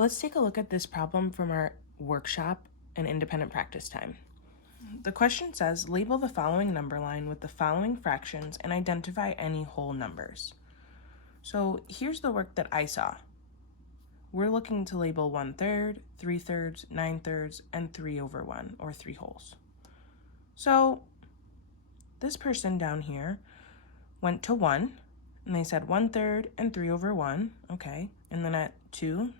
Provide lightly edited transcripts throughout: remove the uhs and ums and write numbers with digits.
Let's take a look at this problem from our workshop and independent practice time. The question says, label the following number line with the following fractions and identify any whole numbers. So here's the work that I saw. We're looking to label 1/3, 3/3, 9/3, and 3/1, or 3 wholes. So this person down here went to 1, and they said 1/3 and 3/1, okay. And then at 2,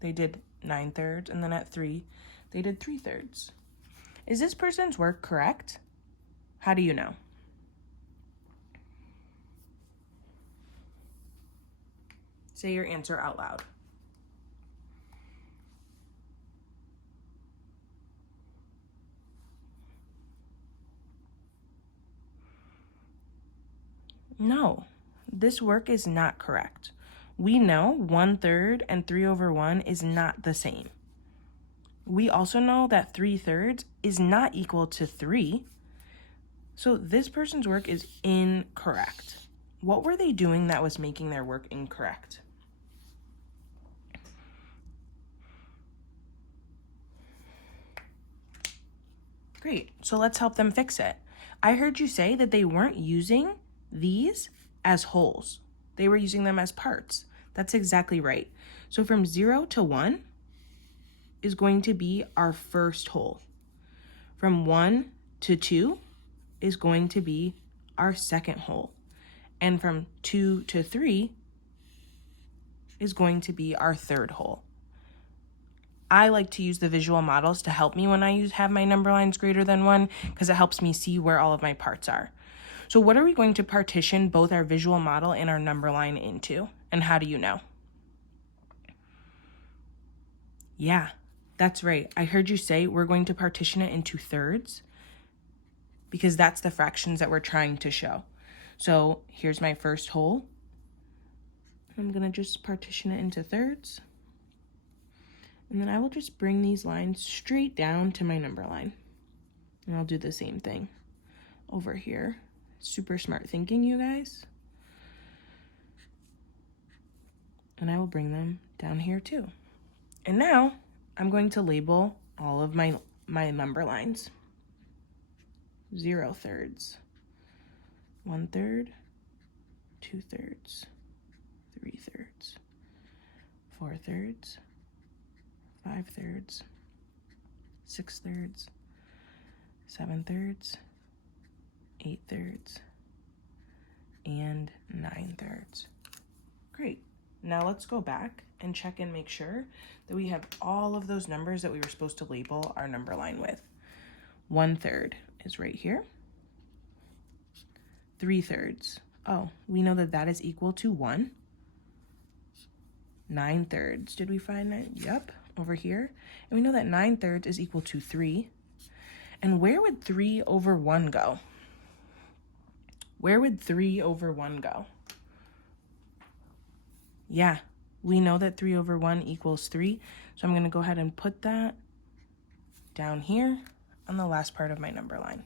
they did 9/3, and then at 3, they did 3/3. Is this person's work correct? How do you know? Say your answer out loud. No, this work is not correct. We know 1/3 and 3/1 is not the same. We also know that 3/3 is not equal to 3. So this person's work is incorrect. What were they doing that was making their work incorrect? Great, so let's help them fix it. I heard you say that they weren't using these as wholes. They were using them as parts. That's exactly right. So from 0 to 1 is going to be our first whole. From 1 to 2 is going to be our second whole. And from 2 to 3 is going to be our third whole. I like to use the visual models to help me when I have my number lines greater than 1 because it helps me see where all of my parts are. So what are we going to partition both our visual model and our number line into? And how do you know? Yeah, that's right. I heard you say we're going to partition it into thirds because that's the fractions that we're trying to show. So here's my first whole. I'm going to just partition it into thirds. And then I will just bring these lines straight down to my number line. And I'll do the same thing over here. Super smart thinking, you guys. And I will bring them down here too. And now I'm going to label all of my number lines. 0/3, 1/3, 2/3, 3/3, 4/3, 5/3, 6/3, 7/3, 8/3, and 9/3. Great. Now let's go back and check and make sure that we have all of those numbers that we were supposed to label our number line with. 1/3 is right here. 3/3. Oh, we know that that is equal to 1. 9/3. Did we find that? Yep, over here. And we know that 9/3 is equal to 3. And where would 3/1 go? Where would 3/1 go? Yeah, we know that 3/1 equals 3. So I'm going to go ahead and put that down here on the last part of my number line.